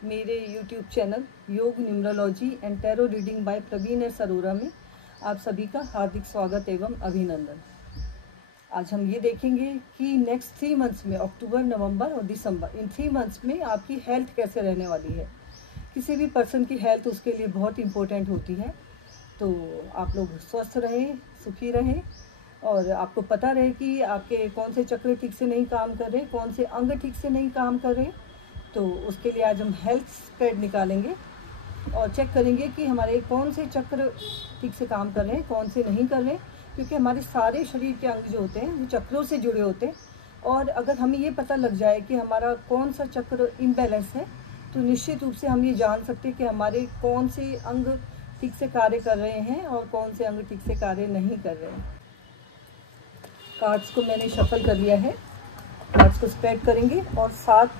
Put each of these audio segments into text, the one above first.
मेरे YouTube channel Yog numerology and tarot reading by Praveen S Arora में आप सभी का हार्दिक स्वागत एवं अभिनंदन। आज हम ये देखेंगे कि नेक्स्ट 3 मंथ्स में अक्टूबर, नवंबर और दिसंबर, इन 3 मंथ्स में आपकी हेल्थ कैसे रहने वाली है। किसी भी पर्सन की हेल्थ उसके लिए बहुत इम्पोर्टेंट होती है, तो आप लोग स्वस्थ रहें, सुखी रहें और आपको पता रहे कि आपके कौन से चक्र ठीक से नहीं काम कर रहे, कौन से अंग ठीक से नहीं काम कर रहे। तो उसके लिए आज हम हेल्थ स्प्रेड निकालेंगे और चेक करेंगे कि हमारे कौन से चक्र ठीक से काम कर रहे हैं, कौन से नहीं कर रहे हैं, क्योंकि हमारे सारे शरीर के अंग जो होते हैं वो चक्रों से जुड़े होते हैं। और अगर हमें ये पता लग जाए कि हमारा कौन सा चक्र इम्बैलेंस है, तो निश्चित रूप से हम ये जान सकते हैं कि हमारे कौन से अंग ठीक से कार्य कर रहे हैं और कौन से अंग ठीक से कार्य नहीं कर रहे हैं। कार्ड्स को मैंने शफल कर लिया है, कार्ड्स को स्प्रेड करेंगे और 7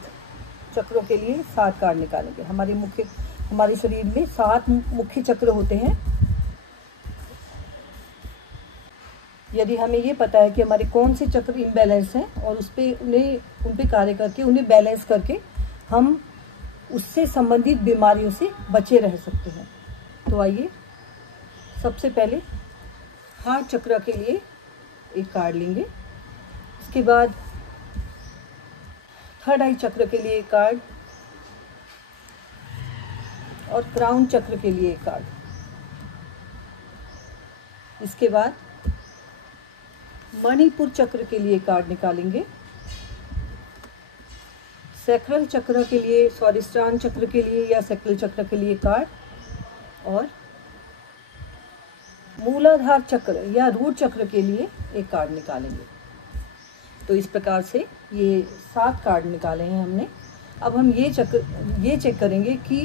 चक्रों के लिए 7 कार्ड निकालेंगे। हमारे शरीर में 7 मुख्य चक्र होते हैं। यदि हमें ये पता है कि हमारे कौन से चक्र इम्बैलेंस हैं और उन पे कार्य करके उन्हें बैलेंस करके हम उससे संबंधित बीमारियों से बचे रह सकते हैं। तो आइए सबसे पहले हार्ट चक्र के लिए एक कार्ड लेंगे, उसके बाद थर्ड आई चक्र के लिए एक कार्ड और क्राउन चक्र के लिए एक कार्ड। इसके बाद मणिपुर चक्र के लिए कार्ड निकालेंगे, सैक्रल चक्र के लिए, स्वादिष्टान चक्र के लिए या सैक्रल चक्र के लिए कार्ड और मूलाधार चक्र या रूट चक्र के लिए एक कार्ड निकालेंगे। तो इस प्रकार से ये 7 कार्ड निकाले हैं हमने। अब हम ये चेक करेंगे कि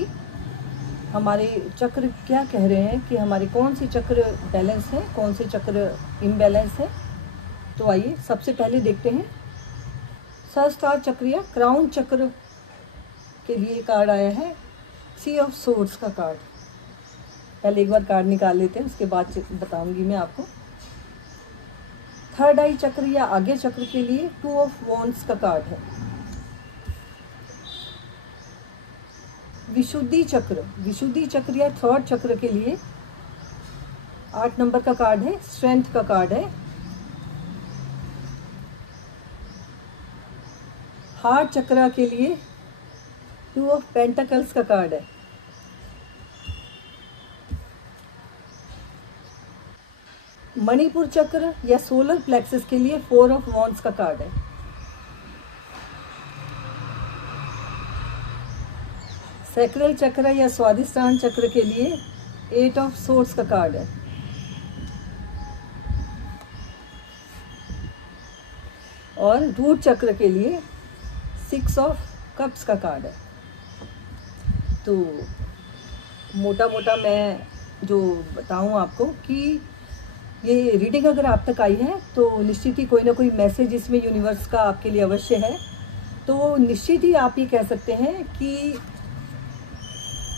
हमारे चक्र क्या कह रहे हैं, कि हमारे कौन से चक्र बैलेंस है, कौन से चक्र इम्बैलेंस है। तो आइए सबसे पहले देखते हैं सहस्त्रार चक्र या क्राउन चक्र के लिए कार्ड आया है, सी ऑफ सोर्ड्स का कार्ड। पहले एक बार कार्ड निकाल लेते हैं, उसके बाद बताऊंगी मैं आपको। थर्ड आई चक्र या आगे चक्र के लिए 2 ऑफ वॉन्ड्स का कार्ड है। विशुद्धि चक्र या थर्ड चक्र के लिए 8 नंबर का कार्ड है, स्ट्रेंथ का कार्ड है। हार्ट चक्र के लिए 2 ऑफ पेंटाकल्स का कार्ड है। मणिपुर चक्र या सोलर प्लेक्सस के लिए 4 ऑफ वॉन्ड्स का कार्ड है। सैक्रल चक्र या स्वादिष्टान चक्र के लिए 8 ऑफ सोर्ड्स का कार्ड है। और रूट चक्र के लिए 6 ऑफ कप्स का कार्ड है। तो मोटा मोटा मैं जो बताऊं आपको कि ये रीडिंग अगर आप तक आई है तो निश्चित ही कोई ना कोई मैसेज इसमें यूनिवर्स का आपके लिए अवश्य है। तो निश्चित ही आप ये कह सकते हैं कि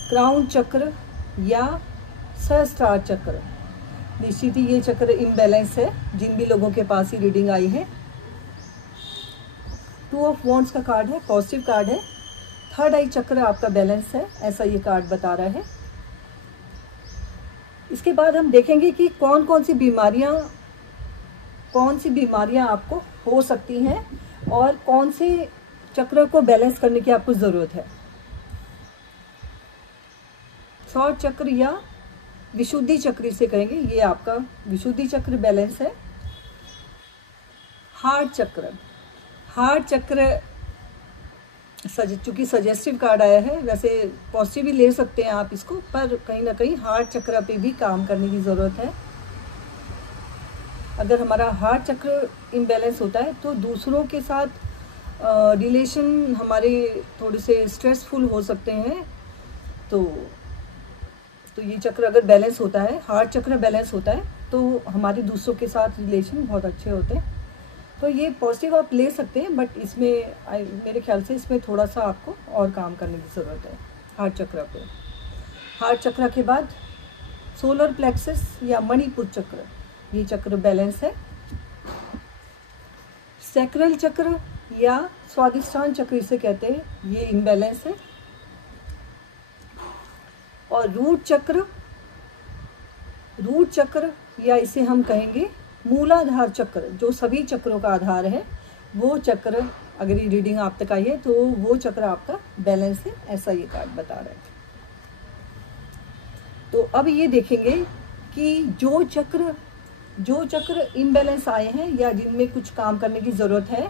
क्राउन चक्र या सहस्त्रार चक्र, निश्चित ही ये चक्र इम्बैलेंस है जिन भी लोगों के पास ही रीडिंग आई है। 2 ऑफ वॉन्ड्स का कार्ड है, पॉजिटिव कार्ड है। थर्ड आई चक्र आपका बैलेंस है, ऐसा ये कार्ड बता रहा है। इसके बाद हम देखेंगे कि कौन कौन सी बीमारियां आपको हो सकती हैं और कौन से चक्र को बैलेंस करने की आपको ज़रूरत है। थर्ड चक्र या विशुद्धि चक्र इसे कहेंगे, ये आपका विशुद्धि चक्र बैलेंस है। हार्ट चक्र चूँकि सजेस्टिव कार्ड आया है, वैसे पॉजिटिव भी ले सकते हैं आप इसको, पर कहीं ना कहीं हार्ट चक्र पे भी काम करने की ज़रूरत है। अगर हमारा हार्ट चक्र इम्बैलेंस होता है तो दूसरों के साथ रिलेशन हमारे थोड़े से स्ट्रेसफुल हो सकते हैं। तो ये चक्र अगर बैलेंस होता है, हार्ट चक्र बैलेंस होता है, तो हमारे दूसरों के साथ रिलेशन बहुत अच्छे होते हैं। तो ये पॉजिटिव आप ले सकते हैं, बट इसमें मेरे ख्याल से इसमें थोड़ा सा आपको और काम करने की ज़रूरत है हार्ट चक्र पे। हार्ट चक्र के बाद सोलर प्लेक्सस या मणिपुर चक्र, ये चक्र बैलेंस है। सैक्रल चक्र या स्वादिष्टान चक्र इसे कहते हैं, ये इम्बैलेंस है। और रूट चक्र या इसे हम कहेंगे मूलाधार चक्र, जो सभी चक्रों का आधार है, वो चक्र अगर ये रीडिंग आप तक आई है तो वो चक्र आपका बैलेंस है, ऐसा ये कार्ड बता रहा है। तो अब ये देखेंगे कि जो चक्र इम्बैलेंस आए हैं या जिनमें कुछ काम करने की ज़रूरत है,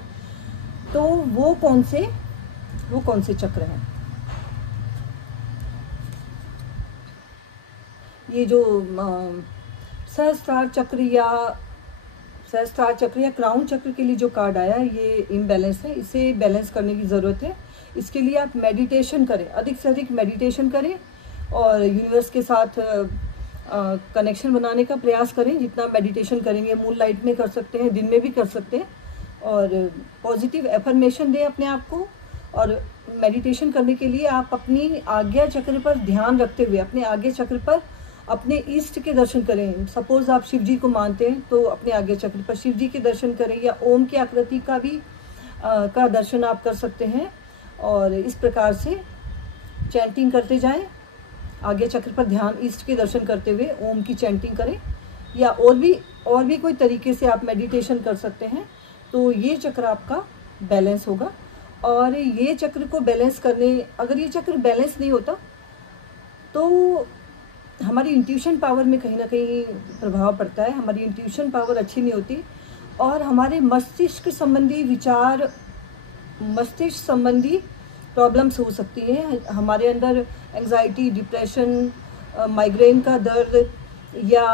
तो वो कौन से चक्र हैं। ये जो सहस्त्रार चक्र या क्राउन चक्र के लिए जो कार्ड आया है, ये इम्बैलेंस है, इसे बैलेंस करने की ज़रूरत है। इसके लिए आप मेडिटेशन करें, अधिक से अधिक मेडिटेशन करें और यूनिवर्स के साथ कनेक्शन बनाने का प्रयास करें। जितना मेडिटेशन करेंगे, मून लाइट में कर सकते हैं, दिन में भी कर सकते हैं, और पॉजिटिव एफर्मेशन दें अपने आप को। और मेडिटेशन करने के लिए आप अपनी आज्ञा चक्र पर ध्यान रखते हुए अपने आज्ञा चक्र पर अपने इष्ट के दर्शन करें। सपोज आप शिव जी को मानते हैं तो अपने आज्ञा चक्र पर शिव जी के दर्शन करें, या ओम की आकृति का भी का दर्शन आप कर सकते हैं। और इस प्रकार से चैंटिंग करते जाएं, आज्ञा चक्र पर ध्यान, इष्ट के दर्शन करते हुए ओम की चैंटिंग करें, या और भी कोई तरीके से आप मेडिटेशन कर सकते हैं। तो ये चक्र आपका बैलेंस होगा। और ये चक्र को बैलेंस अगर ये चक्र बैलेंस नहीं होता तो हमारी इंट्यूशन पावर में कहीं ना कहीं प्रभाव पड़ता है। हमारी इंट्यूशन पावर अच्छी नहीं होती और हमारे मस्तिष्क संबंधी प्रॉब्लम्स हो सकती हैं। हमारे अंदर एंजाइटी, डिप्रेशन, माइग्रेन का दर्द, या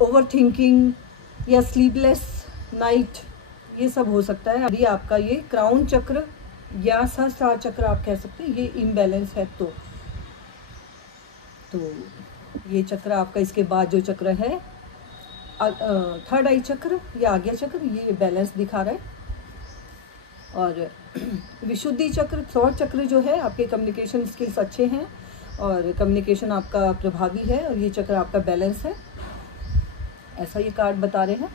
ओवरथिंकिंग, या स्लीपलेस नाइट, ये सब हो सकता है। अभी आपका ये क्राउन चक्र या सहस्त्रार चक्र आप कह सकते हैं, ये इम्बैलेंस है। तो ये चक्र आपका, इसके बाद जो चक्र है थर्ड आई चक्र या आज्ञा चक्र, ये बैलेंस दिखा रहा है। और विशुद्धि चक्र, थॉट चक्र जो है, आपके कम्युनिकेशन स्किल्स अच्छे हैं और कम्युनिकेशन आपका प्रभावी है, और ये चक्र आपका बैलेंस है, ऐसा ये कार्ड बता रहे हैं।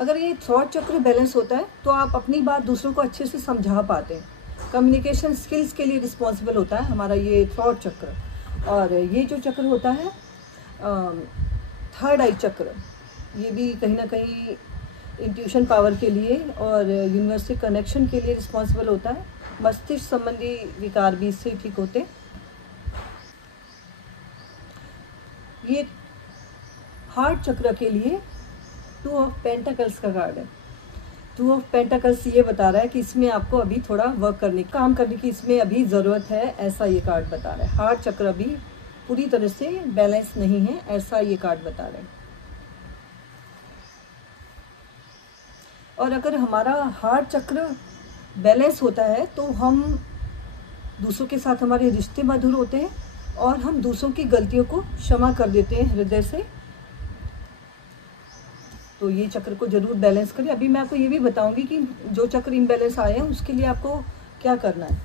अगर ये थॉट चक्र बैलेंस होता है तो आप अपनी बात दूसरों को अच्छे से समझा पाते हैं। कम्युनिकेशन स्किल्स के लिए रिस्पॉन्सिबल होता है हमारा ये थॉट चक्र। और ये जो चक्र होता है थर्ड आई चक्र, ये भी कहीं ना कहीं इंट्यूशन पावर के लिए और यूनिवर्स से कनेक्शन के लिए रिस्पॉन्सिबल होता है। मस्तिष्क संबंधी विकार भी इससे ठीक होते हैं। ये हार्ट चक्र के लिए 2 ऑफ पेंटाकल्स का कार्ड है। 2 ऑफ पेंटाकल्स ये बता रहा है कि इसमें आपको अभी थोड़ा काम करने की इसमें अभी ज़रूरत है, ऐसा ये कार्ड बता रहा है। हार्ट चक्र अभी पूरी तरह से बैलेंस नहीं है, ऐसा ये कार्ड बता रहे हैं। और अगर हमारा हार्ट चक्र बैलेंस होता है तो हम दूसरों के साथ, हमारे रिश्ते मधुर होते हैं और हम दूसरों की गलतियों को क्षमा कर देते हैं हृदय से। तो ये चक्र को जरूर बैलेंस करें। अभी मैं आपको ये भी बताऊंगी कि जो चक्र इम्बैलेंस आए हैं उसके लिए आपको क्या करना है।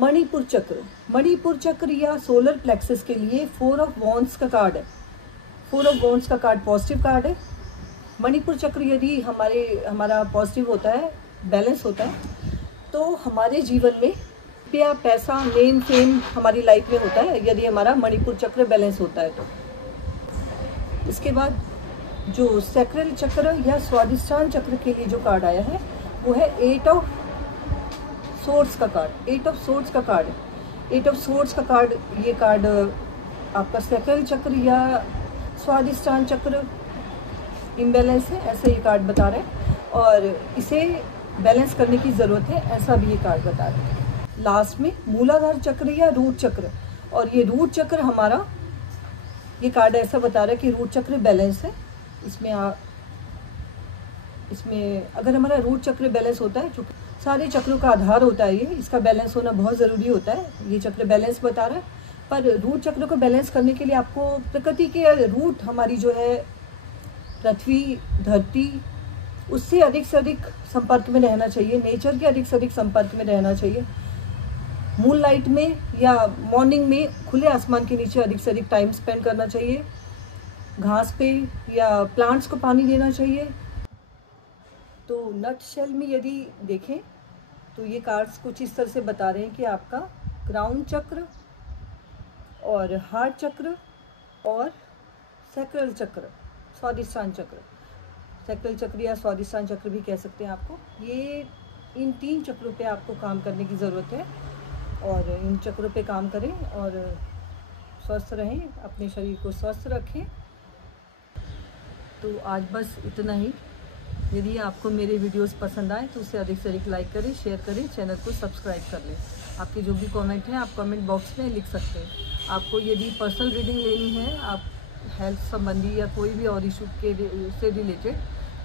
मणिपुर चक्र या सोलर प्लेक्सस के लिए 4 ऑफ वॉन्ड्स का कार्ड है। 4 ऑफ वॉन्ड्स का कार्ड पॉजिटिव कार्ड है। मणिपुर चक्र यदि हमारा पॉजिटिव होता है, बैलेंस होता है, तो हमारे जीवन में रुपया, पैसा, नेम, फेम हमारी लाइफ में होता है यदि हमारा मणिपुर चक्र बैलेंस होता है तो। इसके बाद जो सैक्रल चक्र या स्वादिष्टान चक्र के लिए जो कार्ड आया है वो है 8 ऑफ सोर्ड्स का कार्ड। 8 ऑफ सोर्ड्स का कार्ड है। 8 ऑफ सोर्ड्स का कार्ड, ये कार्ड आपका सैक्रल चक्र या स्वादिष्टान चक्र इम्बैलेंस है, ऐसा ये कार्ड बता रहे हैं और इसे बैलेंस करने की ज़रूरत है, ऐसा भी ये कार्ड बता रहे हैं। लास्ट में मूलाधार चक्र या रूट चक्र, और ये रूट चक्र हमारा, ये कार्ड ऐसा बता रहा है कि रूट चक्र बैलेंस है। इसमें अगर हमारा रूट चक्र बैलेंस होता है, जो सारे चक्रों का आधार होता है, ये इसका बैलेंस होना बहुत ज़रूरी होता है। ये चक्र बैलेंस बता रहा है, पर रूट चक्र को बैलेंस करने के लिए आपको प्रकृति के रूट, हमारी जो है पृथ्वी, धरती, उससे अधिक से अधिक संपर्क में रहना चाहिए। नेचर के अधिक से अधिक संपर्क में रहना चाहिए। मून लाइट में या मॉर्निंग में खुले आसमान के नीचे अधिक से अधिक टाइम स्पेंड करना चाहिए। घास पे या प्लांट्स को पानी देना चाहिए। तो नट शेल में यदि देखें तो ये कार्ड्स कुछ इस तरह से बता रहे हैं कि आपका क्राउन चक्र और हार्ट चक्र और सैक्रल चक्र, स्वादिष्टान चक्र, सैक्रल चक्र या स्वादिष्टान चक्र भी कह सकते हैं आपको, ये इन 3 चक्रों पे आपको काम करने की ज़रूरत है और इन चक्रों पे काम करें और स्वस्थ रहें, अपने शरीर को स्वस्थ रखें। तो आज बस इतना ही। यदि आपको मेरे वीडियोस पसंद आए तो उसे अधिक से अधिक लाइक करें, शेयर करें, चैनल को सब्सक्राइब कर लें। आपके जो भी कमेंट हैं आप कमेंट बॉक्स में लिख सकते हैं। आपको यदि पर्सनल रीडिंग लेनी है, आप हेल्थ संबंधी या कोई भी और इशू के से रिलेटेड,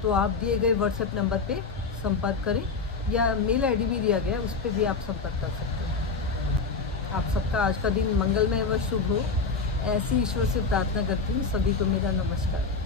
तो आप दिए गए व्हाट्सएप नंबर पे संपर्क करें या मेल आईडी भी दिया गया, उस पर भी आप संपर्क कर सकते हैं। आप सबका आज का दिन मंगलमय व शुभ हो, ऐसी ईश्वर से प्रार्थना करती हूँ। सभी को मेरा नमस्कार।